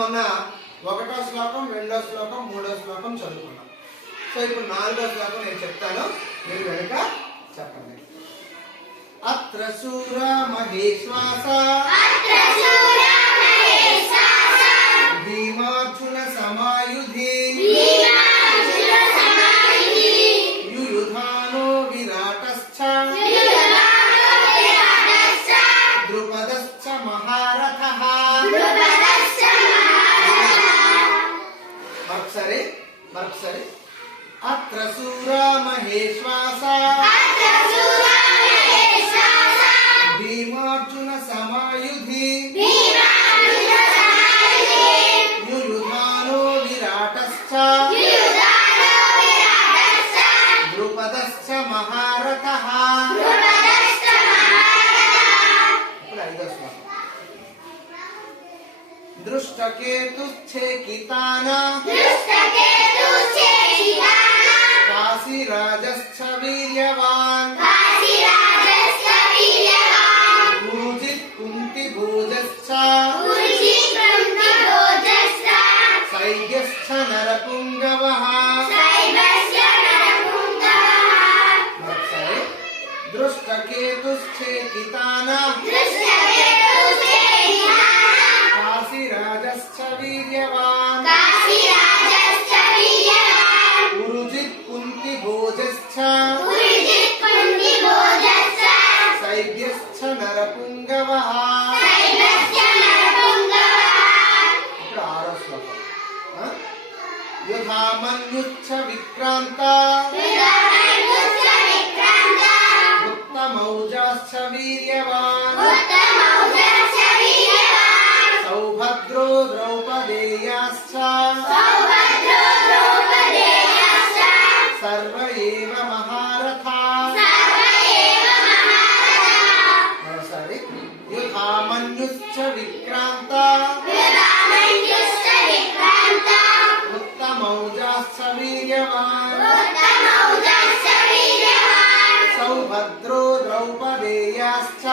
మొన్న 1వ శ్లోకం 2వ శ్లోకం 3వ శ్లోకం చదువుకున్నాం. సో ఇప్పుడు 4వ శ్లోకం నేను చెప్తాను, మీరు వెనుక చెప్పండి. అత్ర శూర మహేశ్వాస భీమార్జున సమాయుధి యుయుధానో విరాటశ్చ ద్రుపదశ్చ మహారథః. మరొకసారి అత్ర శూర మహేశ్వాస భీమార్జున సమాయుధి యుయుధానో విరాటశ్చ ద్రుపదశ్చ మహారథః. ఇప్పుడు 5వ శ్లోకం. దృష్టకేతుశ్చేకితాన కాశీరాజశ్చ వీర్యవాన్ ఊజిత్ కుంతిభోజశ్చ సైర్యశ్చ నరపుంగవః. దృష్టకేతుశ్చేకితాన కాశీరాజశ్చ వీర్యవాన్ ఊజిత్ కుంతిభోజశ్చ సైర్యశ్చ నరపుంగవః. ఇప్పుడు 6వ శ్లోకం. యుధామన్యుశ్చ విక్రాంత ఉత్తమౌజాశ్చ వీర్యవాన్ సౌభద్రో ద్రౌపదేయాశ్చ సర్వ ఏవ మహారథాః. మరోసారి. యుధామన్యుశ్చ విక్రాంత ఉత్తమౌజాశ్చ వీర్యవాన్ సౌభద్రో ద్రౌపదేయాశ్చ